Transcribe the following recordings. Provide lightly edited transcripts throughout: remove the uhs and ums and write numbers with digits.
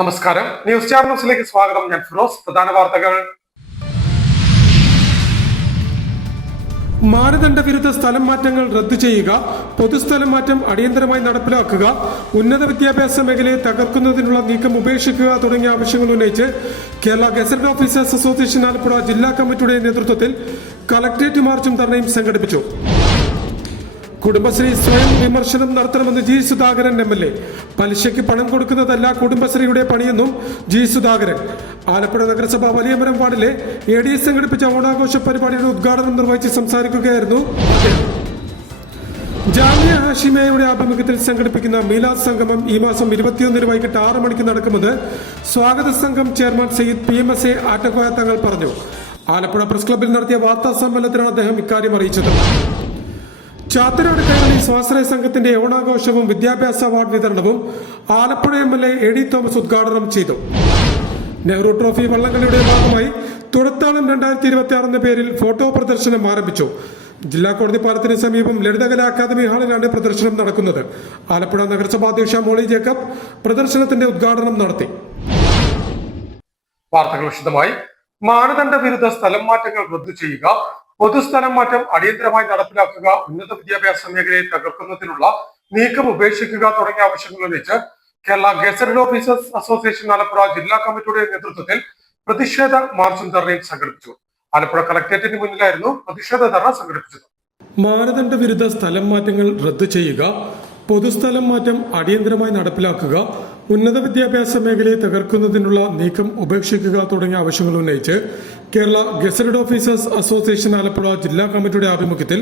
നമസ്കാരം. News star ന്യൂസിലേക്ക് സ്വാഗതം. ഞാൻ ഫിറോസ്. പ്രധാന വാർത്തകൾ. മാനദണ്ഡ വിരുദ്ധ സ്ഥലം മാറ്റങ്ങൾ റദ്ദു ചെയ്യുക, പൊതുസ്ഥലം മാറ്റം അടിയന്തരമായി നടപ്പിലാക്കുക, ഉന്നത വിദ്യാഭ്യാസ മേഖലയെ തകർക്കുന്നതിനുള്ള നീക്കം ഉപേക്ഷിക്കുക തുടങ്ങിയ ആവശ്യങ്ങൾ ഉന്നയിച്ച് Kerala gazetted officers association Alappuzha ജില്ലാ കമ്മിറ്റിയുടെ നേതൃത്വത്തിൽ കളക്ടറേറ്റ് മാർച്ചും ധർണയും സംഘടിപ്പിച്ചു. കുടുംബശ്രീ സ്വയം വിമർശനം നടത്തണമെന്ന് ജി സുധാകരൻ MLA. പലിശയ്ക്ക് പണം കൊടുക്കുന്നതല്ല കുടുംബശ്രീയുടെ പണിയെന്നും ജി സുധാകരൻ. ആലപ്പുഴ നഗരസഭ വലിയമരം വാർഡിലെ ADS സംഘടിപ്പിച്ച ഓണാഘോഷ പരിപാടിയുടെ ഉദ്ഘാടനം നിർവഹിച്ച് സംസാരിക്കുകയായിരുന്നു അദ്ദേഹം. ജാമിയ ഹാഷിമയുടെ ആഭിമുഖ്യത്തിൽ സംഘടിപ്പിക്കുന്ന മീലാദ് സംഗമം ഈ മാസം 21 വൈകിട്ട് 6 മണിക്ക് നടക്കുമെന്ന് സ്വാഗത സംഘം ചെയർമാൻ സയ്യിദ് PMSA ആറ്റക്കോയ തങ്ങൾ പറഞ്ഞു. ആലപ്പുഴ പ്രസ് ക്ലബ്ബിൽ നടത്തിയ വാർത്താ സമ്മേളനത്തിലാണ് അദ്ദേഹം ഇക്കാര്യം അറിയിച്ചത്. ചാത്തനാട് കൈരളി സ്വാശ്രയ സംഘത്തിന്റെ ഓണാഘോഷവും വിദ്യാഭ്യാസ അവാർഡ് വിതരണവും ആലപ്പുഴ MLA AD തോമസ് ഉദ്ഘാടനം ചെയ്തു. നെഹ്റു ട്രോഫി വള്ളംകളിയുടെ ഭാഗമായി തുഴത്താളം 2026 എന്ന പേരിൽ ഫോട്ടോ പ്രദർശനം ആരംഭിച്ചു. ജില്ലാ കോടതി പാലത്തിന് സമീപം ലളിതകലാ അക്കാദമി ഹാളിലാണ് പ്രദർശനം നടക്കുന്നത്. ആലപ്പുഴ നഗരസഭാ അധ്യക്ഷ മോളി ജേക്കബ് പ്രദർശനത്തിന്റെ ഉദ്ഘാടനം നടത്തി. വാർത്തകൾ വിശദമായി. മാനദണ്ഡ വിരുദ്ധ സ്ഥലം മാറ്റങ്ങൾ റദ്ദു ചെയ്യുക, പൊതുസ്ഥലം മാറ്റം അടിയന്തരമായി നടപ്പിലാക്കുക, ഉന്നത വിദ്യാഭ്യാസ മേഖലയെ തകർക്കുന്നതിനുള്ള നീക്കം ഉപേക്ഷിക്കുക തുടങ്ങിയ ആവശ്യങ്ങൾ ഉന്നയിച്ച് Kerala gazetted officers association Alappuzha ജില്ലാ കമ്മിറ്റിയുടെ നേതൃത്വത്തിൽ പ്രതിഷേധ മാർച്ചും ധർണയും സംഘടിപ്പിച്ചു. ആലപ്പുഴ കളക്ടറേറ്റിന് മുന്നിലായിരുന്നു പ്രതിഷേധ ധർണ സംഘടിപ്പിച്ചത്. മാനദണ്ഡ വിരുദ്ധ സ്ഥലം മാറ്റങ്ങൾ റദ്ദു ചെയ്യുക, പൊതുസ്ഥലം മാറ്റം അടിയന്തരമായി നടപ്പിലാക്കുക, ഉന്നത വിദ്യാഭ്യാസ മേഖലയെ തകർക്കുന്നതിനുള്ള നീക്കം ഉപേക്ഷിക്കുക തുടങ്ങിയ ആവശ്യങ്ങൾ ഉന്നയിച്ച് Kerala gazetted officers association Alappuzha ജില്ലാ കമ്മിറ്റിയുടെ ആഭിമുഖ്യത്തിൽ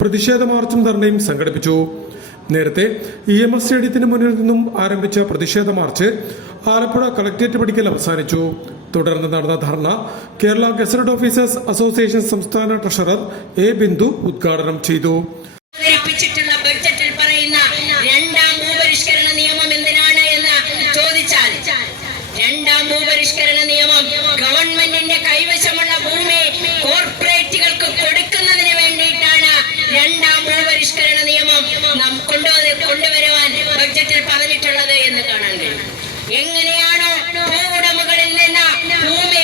പ്രതിഷേധ മാർച്ചും ധർണയും സംഘടിപ്പിച്ചു. നേരത്തെ EMS സ്റ്റേഡിയത്തിന് മുന്നിൽ നിന്നും ആരംഭിച്ച പ്രതിഷേധ മാർച്ച് ആലപ്പുഴ കളക്ടറേറ്റ് പടിക്കൽ അവസാനിച്ചു. തുടർന്ന് നടന്ന ധർണ കേരള ഗസറ്റഡ് ഓഫീസേഴ്സ് അസോസിയേഷൻ സംസ്ഥാന ട്രഷറർ A. ബിന്ദു ഉദ്ഘാടനം ചെയ്തു. ബഡ്ജറ്റിൽ പറയുന്ന രണ്ടാം ഭൂപരിഷ്കരണ നിയമം എന്തിനാണ് എന്ന് ചോദിച്ചാൽ, രണ്ടാം ഭൂപരിഷ്കരണ നിയമം ഗവൺമെന്റിന്റെ കൈവശമുള്ള ഭൂമി കോർപ്പറേറ്റുകൾക്ക് കൊടുക്കുന്നതിന് വേണ്ടിയിട്ടാണ് രണ്ടാം ഭൂപരിഷ്കരണ നിയമം കൊണ്ടുവരുവാൻ ബഡ്ജറ്റിൽ പറഞ്ഞിട്ടുള്ളത് എന്ന് കാണാൻ കഴിയും. എങ്ങനെയാണോ ഭൂവുടമകളിൽ നിന്ന് ഭൂമി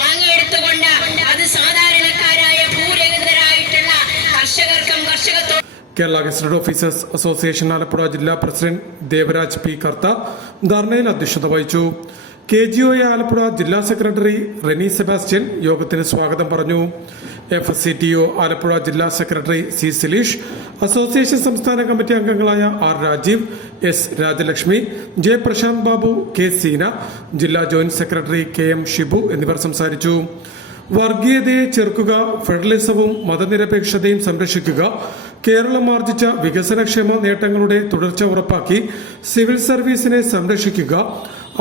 വാങ്ങിയെടുത്തുകൊണ്ട് അത് സാധാരണക്കാരായ ഭൂരഹിതരായിട്ടുള്ള കർഷകർക്കും കർഷകത്തോടും. Kerala gazetted officers association Alappuzha ജില്ലാ പ്രസിഡന്റ് ദേവരാജ് P. കർത്ത ധർണയിൽ അധ്യക്ഷത വഹിച്ചു. KGOA ആലപ്പുഴ ജില്ലാ സെക്രട്ടറി റെനി സെബാസ്റ്റ്യൻ യോഗത്തിന് സ്വാഗതം പറഞ്ഞു. FSCTO ആലപ്പുഴ ജില്ലാ സെക്രട്ടറി C. സിലീഷ്, അസോസിയേഷൻ സംസ്ഥാന കമ്മിറ്റി അംഗങ്ങളായ R. Rajeev, S. Rajalakshmi, J. Prasanth Babu, K. Seena, ജില്ലാ ജോയിന്റ് സെക്രട്ടറി KM ഷിബു എന്നിവർ സംസാരിച്ചു. വർഗീയതയെ ചെറുക്കുക, ഫെഡറലിസവും മതനിരപേക്ഷതയും സംരക്ഷിക്കുക, കേരളം ആർജിച്ച വികസനക്ഷേമ നേട്ടങ്ങളുടെ തുടർച്ച ഉറപ്പാക്കി സിവിൽ സർവീസിനെ സംരക്ഷിക്കുക,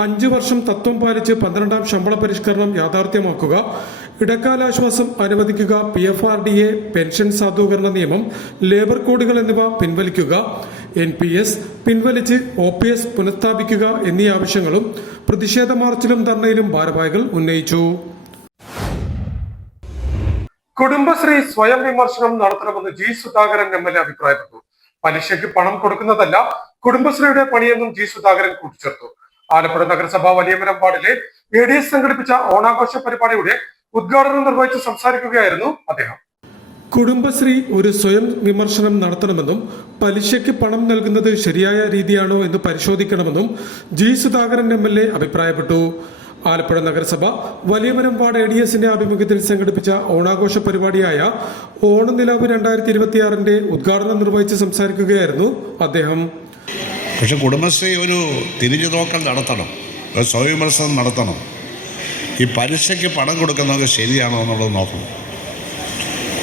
5 വർഷം തത്വം പാലിച്ച് 12ാം ശമ്പള പരിഷ്കരണം യാഥാർത്ഥ്യമാക്കുക, ഇടക്കാലാശ്വാസം അനുവദിക്കുക, PFRDA പെൻഷൻ സാധൂകരണ നിയമം, ലേബർ കോഡുകൾ എന്നിവ പിൻവലിക്കുക, NPS പിൻവലിച്ച് OPS പുനഃസ്ഥാപിക്കുക എന്നീ ആവശ്യങ്ങളും പ്രതിഷേധ മാർച്ചിലും ധർണയിലും ഭാരവാഹികൾ ഉന്നയിച്ചു. കുടുംബശ്രീ സ്വയം വിമർശനം നടത്തണമെന്ന് ജി സുധാകരൻ MLA അഭിപ്രായപ്പെട്ടു. പലിശയ്ക്ക് പണം കൊടുക്കുന്നതല്ല കുടുംബശ്രീയുടെ പണിയെന്നും ജി സുധാകരൻ കൂട്ടിച്ചേർത്തു. ആലപ്പുഴ നഗരസഭ വലിയമരം വാർഡിലെ ADS സംഘടിപ്പിച്ച ഓണാഘോഷ പരിപാടിയുടെ ഉദ്ഘാടനം നിർവഹിച്ച് സംസാരിക്കുകയായിരുന്നു അദ്ദേഹം. കുടുംബശ്രീ ഒരു സ്വയം വിമർശനം നടത്തണമെന്നും പലിശയ്ക്ക് പണം നൽകുന്നത് ശരിയായ രീതിയാണോ എന്ന് പരിശോധിക്കണമെന്നും ജി സുധാകരൻ MLA അഭിപ്രായപ്പെട്ടു. ആലപ്പുഴ നഗരസഭ വലിയമരം വാർഡ് ADSന്റെ ആഭിമുഖ്യത്തിൽ സംഘടിപ്പിച്ച ഓണാഘോഷ പരിപാടിയായ ഓണനിലാവ് 2026 ഉദ്ഘാടനം നിർവഹിച്ച് സംസാരിക്കുകയായിരുന്നു അദ്ദേഹം. പക്ഷെ കുടുംബശ്രീ ഒരു തിരിഞ്ഞു നോക്കൽ നടത്തണം, ഒരു സ്വയവിമർശനം നടത്തണം. ഈ പലിശയ്ക്ക് പണം കൊടുക്കുന്നത് ശരിയാണോ എന്നുള്ളത് നോക്കണം.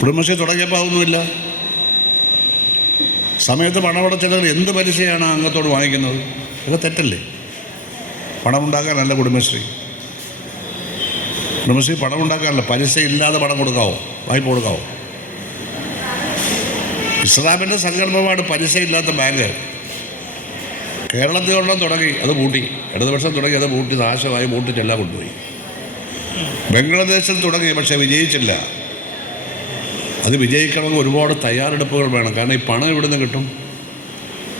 കുടുംബശ്രീ തുടങ്ങിയപ്പോൾ അതൊന്നുമില്ല. സമയത്ത് പണമടച്ചിട്ട് എന്ത് പലിശയാണ് അംഗത്തോട് വാങ്ങിക്കുന്നത്? ഇതൊക്കെ തെറ്റല്ലേ? പണമുണ്ടാക്കാനല്ല കുടുംബശ്രീ. കുടുംബശ്രീ പണം ഉണ്ടാക്കാനല്ല, പലിശ ഇല്ലാതെ പണം കൊടുക്കാവോ, വായ്പ കൊടുക്കാവോ? ഇസ്ലാമിൻ്റെ സങ്കല്പമാണ് പലിശ ഇല്ലാത്ത ബാങ്ക്. കേരളത്തിൽ ഒരെണ്ണം തുടങ്ങി, അത് പൂട്ടി. ഇടതുപക്ഷം തുടങ്ങി, അത് പൂട്ടി, നാശമായി, പൂട്ടിച്ചെല്ലാം കൊണ്ടുപോയി. ബംഗ്ലാദേശിൽ തുടങ്ങി, പക്ഷേ വിജയിച്ചില്ല. അത് വിജയിക്കണമെങ്കിൽ ഒരുപാട് തയ്യാറെടുപ്പുകൾ വേണം. കാരണം ഈ പണം എവിടെ നിന്ന് കിട്ടും?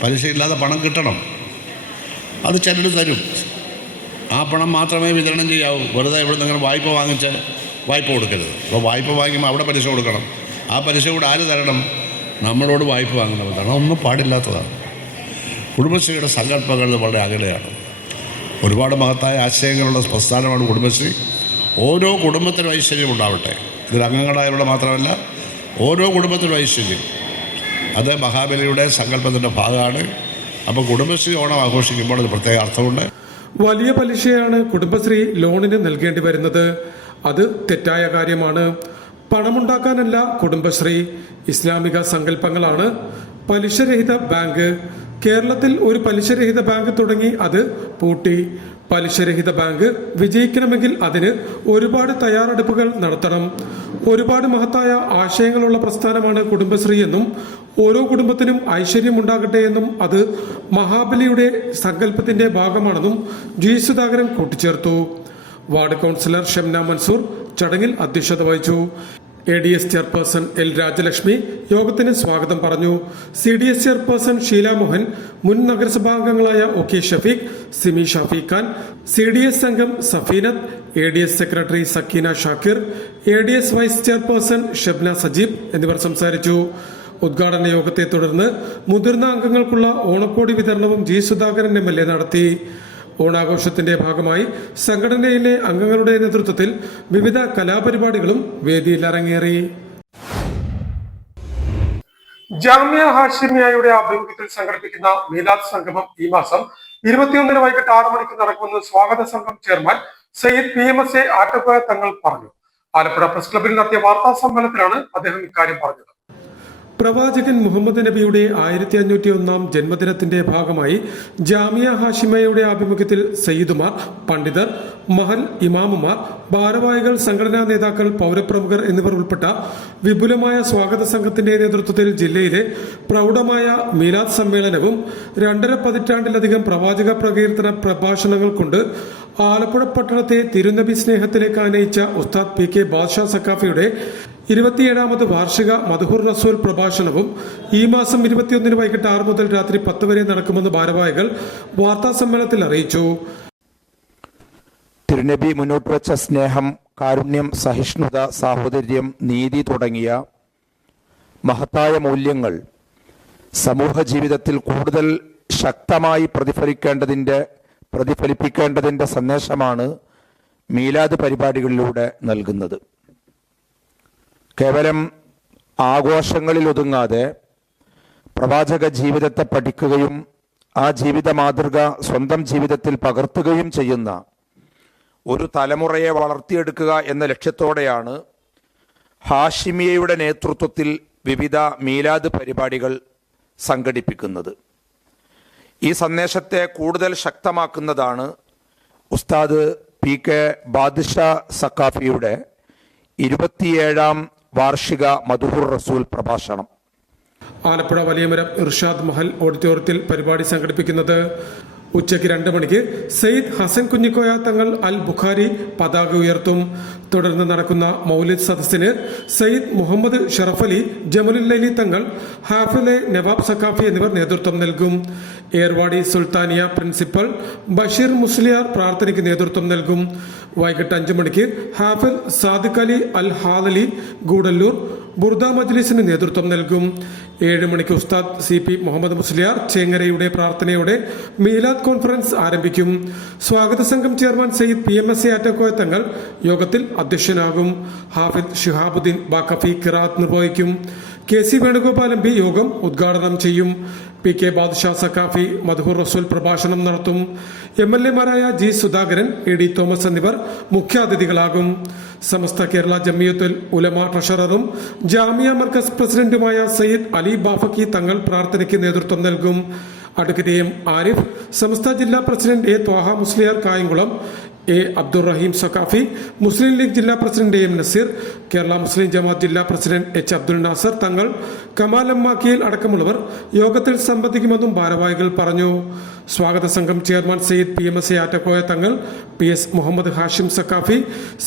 പലിശയില്ലാതെ പണം കിട്ടണം. അത് ചിലർ തരും. ആ പണം മാത്രമേ വിതരണം ചെയ്യാവൂ. വെറുതെ ഇവിടെ നിങ്ങൾ വായ്പ വാങ്ങിച്ച് വായ്പ കൊടുക്കരുത്. അപ്പോൾ വായ്പ വാങ്ങിക്കുമ്പോൾ അവിടെ പലിശ കൊടുക്കണം. ആ പലിശ കൂടെ ആര് തരണം? നമ്മളോട് വായ്പ വാങ്ങുന്നവരാണ്. ഒന്നും പാടില്ലാത്തതാണ്. കുടുംബശ്രീയുടെ സങ്കല്പങ്ങൾ വളരെ അകലെയാണ്. ഒരുപാട് മഹത്തായ ആശയങ്ങളുള്ള പ്രസ്ഥാനമാണ് കുടുംബശ്രീ. ഓരോ കുടുംബത്തിനും ഐശ്വര്യം ഉണ്ടാവട്ടെ. ഇതിൽ അംഗങ്ങളായവരുടെ മാത്രമല്ല, ഓരോ കുടുംബത്തിനും ഐശ്വര്യം. അത് മഹാബലിയുടെ സങ്കല്പത്തിൻ്റെ ഭാഗമാണ്. അപ്പോൾ കുടുംബശ്രീ ഓണം ആഘോഷിക്കുമ്പോൾ ഒരു പ്രത്യേക അർത്ഥമുണ്ട്. വലിയ പലിശയാണ് കുടുംബശ്രീ ലോണിന് നൽകേണ്ടി വരുന്നത്. അത് തെറ്റായ കാര്യമാണ്. പണമുണ്ടാക്കാനല്ല കുടുംബശ്രീ. ഇസ്ലാമിക സങ്കല്പങ്ങളാണ് പലിശരഹിത ബാങ്ക്. കേരളത്തിൽ ഒരു പലിശരഹിത ബാങ്ക് തുടങ്ങി അത് പൂട്ടി. പലിശരഹിത ബാങ്ക് വിജയിക്കണമെങ്കിൽ അതിന് ഒരുപാട് തയ്യാറെടുപ്പുകൾ നടത്തണം. ഒരുപാട് മഹത്തായ ആശയങ്ങളുള്ള പ്രസ്ഥാനമാണ് കുടുംബശ്രീ എന്നും ഓരോ കുടുംബത്തിനും ഐശ്വര്യമുണ്ടാകട്ടെ എന്നും അത് മഹാബലിയുടെ സങ്കല്പത്തിന്റെ ഭാഗമാണെന്നും ജി സുധാകരൻ കൂട്ടിച്ചേർത്തു. വാർഡ് കൗൺസിലർ ഷംന മൻസൂർ ചടങ്ങിൽ അധ്യക്ഷത വഹിച്ചു. ADS ചെയർപേഴ്സൺ L രാജലക്ഷ്മി യോഗത്തിന് സ്വാഗതം പറഞ്ഞു. CDS ചെയർപേഴ്സൺ ഷീല മോഹൻ, മുൻ നഗരസഭാംഗങ്ങളായ OK ഷഫീഖ്, സിമി ഷഫീഖ് ഖാൻ, CDS അംഗം Safeenath, ADS secretary Sakeena Shakir, ADS vice chairperson Shabna Sajeeb എന്നിവർ സംസാരിച്ചു. ഉദ്ഘാടന യോഗത്തെ തുടർന്ന് മുതിർന്ന അംഗങ്ങൾക്കുള്ള ഓണക്കോടി വിതരണവും ജി സുധാകരൻ MLA നടത്തി. ഓണാഘോഷത്തിന്റെ ഭാഗമായി സംഘടനയിലെ അംഗങ്ങളുടെ നേതൃത്വത്തിൽ വിവിധ കലാപരിപാടികളും വേദിയിൽ അരങ്ങേറി. ജാമിയ ഹാഷിമിയയുടെ ആഭിമുഖ്യത്തിൽ സംഘടിപ്പിക്കുന്ന മീലാദ് സംഗമം ഈ മാസം 21 വൈകിട്ട് 6 മണിക്ക് നടക്കുമെന്ന് സ്വാഗത സംഘം ചെയർമാൻ സയ്യിദ് PMSA ആറ്റക്കോയ തങ്ങൾ പറഞ്ഞു. ആലപ്പുഴ പ്രസ് ക്ലബിൽ നടത്തിയ വാർത്താ സമ്മേളനത്തിലാണ് അദ്ദേഹം ഇക്കാര്യം പറഞ്ഞത്. പ്രവാചകൻ മുഹമ്മദ് നബിയുടെ 1501 ജന്മദിനത്തിന്റെ ഭാഗമായി ജാമിയ ഹാഷിമയുടെ ആഭിമുഖ്യത്തിൽ സയ്യിദുമാർ, പണ്ഡിതർ, മഹൽ ഇമാമുമാർ, ഭാരവാഹികൾ, സംഘടനാ നേതാക്കൾ, പൗരപ്രമുഖർ എന്നിവർ ഉൾപ്പെട്ട വിപുലമായ സ്വാഗത സംഘത്തിന്റെ നേതൃത്വത്തിൽ ജില്ലയിലെ പ്രൗഢമായ മീലാദ് സമ്മേളനവും 2.5 പതിറ്റാണ്ടിലധികം പ്രവാചക പ്രകീർത്തന പ്രഭാഷണങ്ങൾ കൊണ്ട് ആലപ്പുഴ പട്ടണത്തെ തിരുനബി സ്നേഹത്തിലേക്ക് ആനയിച്ച ഉസ്താദ് PK ബാദ്ഷാ സക്കാഫിയുടെ 27ാമത് വാർഷിക മദ്ഹൂർ റസൂൽ പ്രഭാഷണവും ഈ മാസം 21 വൈകിട്ട് 6 മുതൽ രാത്രി 10 വരെ നടക്കുമെന്ന് ഭാരവാഹികൾ വാർത്താ സമ്മേളനത്തിൽ അറിയിച്ചു. തിരുനബി മുന്നോട്ട് വെച്ച സ്നേഹം, കാരുണ്യം, സഹിഷ്ണുത, സാഹോദര്യം, നീതി തുടങ്ങിയ മഹത്തായ മൂല്യങ്ങൾ സമൂഹ ജീവിതത്തിൽ കൂടുതൽ ശക്തമായി പ്രതിഫലിപ്പിക്കേണ്ടതിൻ്റെ സന്ദേശമാണ് മീലാദ് പരിപാടികളിലൂടെ നൽകുന്നത്. കേവലം ആഘോഷങ്ങളിൽ ഒതുങ്ങാതെ പ്രവാചക ജീവിതത്തെ പഠിക്കുകയും ആ ജീവിത മാതൃക സ്വന്തം ജീവിതത്തിൽ പകർത്തുകയും ചെയ്യുന്ന ഒരു തലമുറയെ വളർത്തിയെടുക്കുക എന്ന ലക്ഷ്യത്തോടെയാണ് ഹാഷിമിയയുടെ നേതൃത്വത്തിൽ വിവിധ മീലാദ് പരിപാടികൾ സംഘടിപ്പിക്കുന്നത്. ഈ സന്ദേശത്തെ കൂടുതൽ ശക്തമാക്കുന്നതാണ് ഉസ്താദ് PK ബാദ്ഷാ സക്കാഫിയുടെ 27ാം വാർഷിക മദ്ഹൂർ റസൂൽ പ്രഭാഷണം. ആലപ്പുഴ വലിയമരം ഇർഷാദ് മഹൽ ഓഡിറ്റോറിയത്തിൽ പരിപാടി സംഘടിപ്പിക്കുന്നത്. ഉച്ചയ്ക്ക് 2 മണിക്ക് സയ്യിദ് ഹസൻ കുഞ്ഞിക്കോയ തങ്ങൾ അൽ ബുഖാരി പതാക ഉയർത്തും. തുടർന്ന് നടക്കുന്ന മൗലിദ് സദസ്സിന് സയ്യിദ് മുഹമ്മദ് ഷറഫലി, ജമലുല്ലൈലി തങ്ങൾ, ഹാഫിലെ നവാബ് സക്കാഫി എന്നിവർ നേതൃത്വം നൽകും. ഏർവാടി സുൽത്താനിയ പ്രിൻസിപ്പൽ ബഷീർ മുസ്ലിയാർ പ്രാർത്ഥനയ്ക്ക് നേതൃത്വം നൽകും. വൈകിട്ട് 5 മണിക്ക് ഹാഫിൽ സാദിഖ് അലി അൽ ഹാദലി ഗൂഡല്ലൂർ ബുർദ മജ്ലിസിന് നേതൃത്വം നൽകും. 7 മണിക്ക് ഉസ്താദ് CP മുഹമ്മദ് മുസ്ലിയാർ ചേങ്ങരയുടെ പ്രാർത്ഥനയോടെ മീലാദ് കോൺഫറൻസ് ആരംഭിക്കും. സ്വാഗത സംഘം ചെയർമാൻ സയ്യിദ് PMSA ആറ്റക്കോയ തങ്ങൾ യോഗത്തിൽ അധ്യക്ഷനാകും. ഹാഫിദ് ഷിഹാബുദ്ദീൻ ബാക്കഫി ഖിറാത്ത് നിർവഹിക്കും. KC വേണുഗോപാൽ MP യോഗം ഉദ്ഘാടനം ചെയ്യും. PK ബാദ്ഷാ സക്കാഫി മദ്ഹൂർ റസൂൽ പ്രഭാഷണം നടത്തും. MLA മാരായ G സുധാകരൻ, AD തോമസ് എന്നിവർ മുഖ്യാതിഥികളാകും. സമസ്ത കേരള ജമിയത്തുൽ ഉലമ ട്രഷററും ജാമിയ മർക്കസ് പ്രസിഡന്റുമായ സയ്യിദ് അലി ബാഫക്കി തങ്ങൾ പ്രാർത്ഥനയ്ക്ക് നേതൃത്വം നൽകും. അഡ്വക്കേറ്റ് AM ആരിഫ്, സമസ്ത ജില്ലാ president A Thwaha Musliyar Kayamkulam, A Abdurahim Saqafi, Muslim league ജില്ലാ പ്രസിഡന്റ് AM നസീർ, കേരള മുസ്ലിം ജമാഅത്ത് ജില്ലാ പ്രസിഡന്റ് H അബ്ദുൽ നാസർ തങ്ങൾ, കമാൽ അമ്മാക്കിയിൽ അടക്കമുള്ളവർ യോഗത്തിൽ സംബന്ധിക്കുമെന്നും ഭാരവാഹികൾ പറഞ്ഞു. സ്വാഗത സംഘം ചെയർമാൻ സയ്യിദ് PMSA ആറ്റക്കോയ തങ്ങൾ, PS മുഹമ്മദ് ഹാഷിം സക്കാഫി,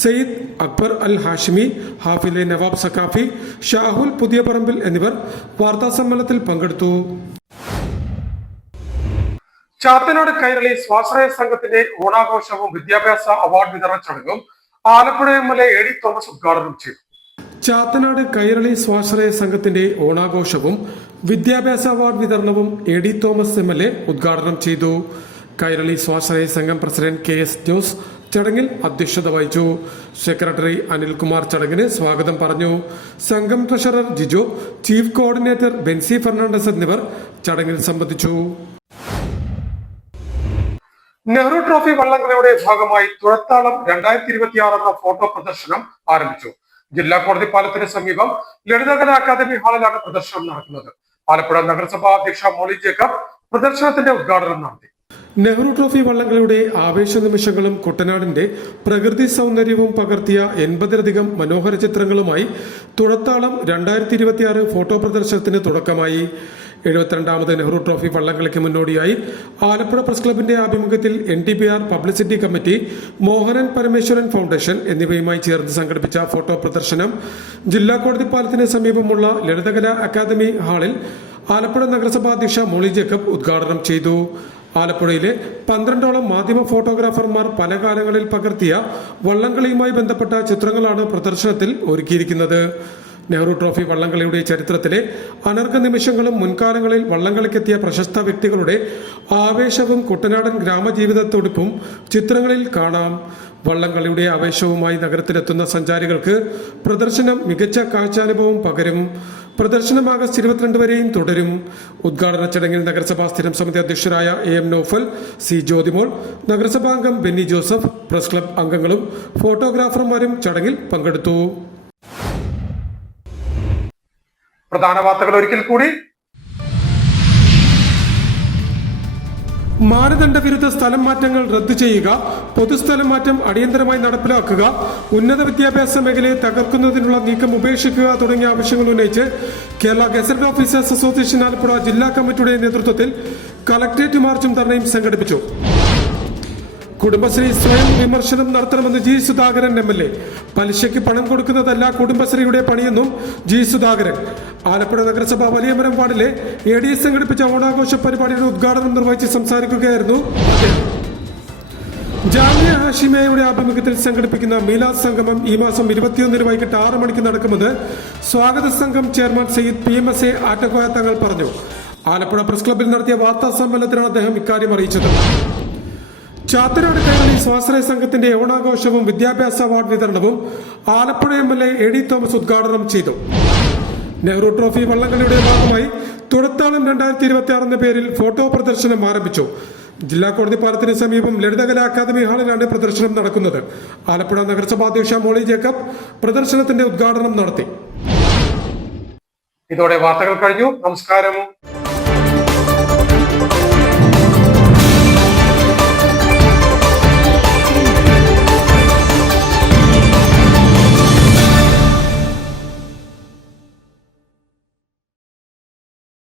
സയ്യിദ് അക്ബർ അൽ ഹാഷിമി, ഹാഫിലെ നവാബ് സക്കാഫി, ഷാഹുൽ പുതിയ പറമ്പിൽ എന്നിവർ വാർത്താ സമ്മേളനത്തിൽ പങ്കെടുത്തു. ചാത്തനാട് കൈരളി സ്വാശ്രയ സംഘത്തിന്റെ ഓണാഘോഷവും വിദ്യാഭ്യാസ അവാർഡ് വിതരണ ചടങ്ങും ആലപ്പുഴ MLA AD തോമസ് ഉദ്ഘാടനം ചെയ്തു. ചാത്തനാട് കൈരളി സ്വാശ്രയ സംഘത്തിന്റെ ഓണാഘോഷവും വിദ്യാഭ്യാസ അവാർഡ് വിതരണവും AD തോമസ് MLA ഉദ്ഘാടനം ചെയ്തു. കൈരളി സ്വാശ്രയ സംഘം പ്രസിഡന്റ് KS ജോസ് ചടങ്ങിൽ അധ്യക്ഷത വഹിച്ചു. സെക്രട്ടറി അനിൽകുമാർ ചടങ്ങിന് സ്വാഗതം പറഞ്ഞു. സംഘം treasurer Jijo, chief coordinator Benzy Fernandez എന്നിവർ ചടങ്ങിൽ സംബന്ധിച്ചു. നെഹ്റു ട്രോഫി വള്ളംകളിയുടെ ഭാഗമായി തുഴത്താളം 2026 എന്ന ഫോട്ടോ പ്രദർശനം ആരംഭിച്ചു. ജില്ലാ കോടതി പാലത്തിന് സമീപം ലളിതകലാ അക്കാദമി ഹാളിലാണ് പ്രദർശനം നടക്കുന്നത്. ആലപ്പുഴ നഗരസഭാ അധ്യക്ഷ മോളി ജേക്കബ് പ്രദർശനത്തിന്റെ ഉദ്ഘാടനം നടത്തി. നെഹ്റു ട്രോഫി വള്ളംകളിയുടെ ആവേശ നിമിഷങ്ങളും കുട്ടനാടിന്റെ പ്രകൃതി സൗന്ദര്യവും പകർത്തിയ 80ലധികം മനോഹര ചിത്രങ്ങളുമായി തുഴത്താളം 2026 ഫോട്ടോ പ്രദർശനത്തിന് തുടക്കമായി. 72ാമത് നെഹ്റു ട്രോഫി വള്ളംകളിക്ക് മുന്നോടിയായി ആലപ്പുഴ പ്രസ് ക്ലബിന്റെ ആഭിമുഖ്യത്തിൽ NTPR publicity committee, Mohanan Parameswaran foundation എന്നിവയുമായി ചേർന്ന് സംഘടിപ്പിച്ച ഫോട്ടോ പ്രദർശനം ജില്ലാ കോടതി പാലത്തിന് സമീപമുള്ള ലളിതകലാ അക്കാദമി ഹാളിൽ ആലപ്പുഴ നഗരസഭാ അധ്യക്ഷ മോളി ജേക്കബ് ഉദ്ഘാടനം ചെയ്തു. ആലപ്പുഴയിലെ 12ഓളം മാധ്യമ ഫോട്ടോഗ്രാഫർമാർ പല കാലങ്ങളിൽ പകർത്തിയ വള്ളംകളിയുമായി ബന്ധപ്പെട്ട ചിത്രങ്ങളാണ് പ്രദർശനത്തിൽ ഒരുക്കിയിരിക്കുന്നത്. നെഹ്റു ട്രോഫി വള്ളംകളിയുടെ ചരിത്രത്തിലെ അനർഘ നിമിഷങ്ങളും മുൻകാലങ്ങളിൽ വള്ളംകളിക്കെത്തിയ പ്രശസ്ത വ്യക്തികളുടെ ആവേശവും കുട്ടനാടൻ ഗ്രാമജീവിതത്തോടൊപ്പം ചിത്രങ്ങളിൽ കാണാം. വള്ളംകളിയുടെ ആവേശവുമായി നഗരത്തിലെത്തുന്ന സഞ്ചാരികൾക്ക് പ്രദർശനം മികച്ച കാഴ്ചാനുഭവം പകരും. പ്രദർശനം ആഗസ്റ്റ് 22 വരെയും തുടരും. ഉദ്ഘാടന ചടങ്ങിൽ നഗരസഭാ സ്ഥിരം സമിതി അധ്യക്ഷരായ AM നൌഫൽ, C ജ്യോതിമോൾ, നഗരസഭാംഗം ബെന്നി ജോസഫ്, പ്രസ് ക്ലബ് അംഗങ്ങളും ഫോട്ടോഗ്രാഫർമാരും ചടങ്ങിൽ പങ്കെടുത്തു. പ്രധാന വാർത്തകൾ ഒരിക്കൽ കൂടി. മാനദണ്ഡ വിരുദ്ധ സ്ഥലം മാറ്റങ്ങൾ റദ്ദു ചെയ്യുക, പൊതുസ്ഥലം മാറ്റം അടിയന്തരമായി നടപ്പിലാക്കുക, ഉന്നത വിദ്യാഭ്യാസ മേഖലയെ തകർക്കുന്നതിനുള്ള നീക്കം ഉപേക്ഷിക്കുക തുടങ്ങിയ ആവശ്യങ്ങൾ ഉന്നയിച്ച് Kerala gazetted officers association Alappuzha ജില്ലാ കമ്മിറ്റിയുടെ നേതൃത്വത്തിൽ കളക്ടറേറ്റ് മാർച്ചും ധർണയും സംഘടിപ്പിച്ചു. കുടുംബശ്രീ സ്വയം വിമർശനം നടത്തണമെന്ന് G സുധാകരൻ MLA. പലിശയ്ക്ക് പണം കൊടുക്കുന്നതല്ല കുടുംബശ്രീയുടെ പണിയെന്നും G സുധാകരൻ. ആലപ്പുഴ നഗരസഭ വലിയമരം വാർഡിലെ ADS സംഘടിപ്പിച്ച ഓണാഘോഷ പരിപാടിയുടെ ഉദ്ഘാടനം നിർവഹിച്ച് സംസാരിക്കുകയായിരുന്നു അദ്ദേഹം. ജാമിയ ഹാഷിമയുടെ ആഭിമുഖ്യത്തിൽ സംഘടിപ്പിക്കുന്ന മീലാദ് സംഗമം ഈ മാസം 21 വൈകിട്ട് 6 മണിക്ക് നടക്കുമെന്ന് സ്വാഗത സംഘം ചെയർമാൻ സയ്യിദ് PMSA ആറ്റക്കോയ തങ്ങൾ പറഞ്ഞു. ആലപ്പുഴ പ്രസ് ക്ലബിൽ നടത്തിയ വാർത്താ സമ്മേളനത്തിലാണ് അദ്ദേഹം ഇക്കാര്യം അറിയിച്ചത്. ചാത്തനാട് കൈരളി സ്വാശ്രയ സംഘത്തിന്റെ ഓണാഘോഷവും വിദ്യാഭ്യാസ അവാർഡ് വിതരണവും ആലപ്പുഴ MLA AD തോമസ് ഉദ്ഘാടനം ചെയ്തു. നെഹ്റു ട്രോഫി വള്ളംകളിയുടെ ഭാഗമായി തുഴത്താളം 2026 എന്ന പേരിൽ ഫോട്ടോ പ്രദർശനം ആരംഭിച്ചു. ജില്ലാ കോടതി പാലത്തിന് സമീപം ലളിതകലാ അക്കാദമി ഹാളിലാണ് പ്രദർശനം നടക്കുന്നത്. ആലപ്പുഴ നഗരസഭാ അധ്യക്ഷ മോളി ജേക്കബ് പ്രദർശനത്തിന്റെ ഉദ്ഘാടനം നടത്തി. ഇതോടെ വാർത്തകൾ കഴിഞ്ഞു. നമസ്കാരം.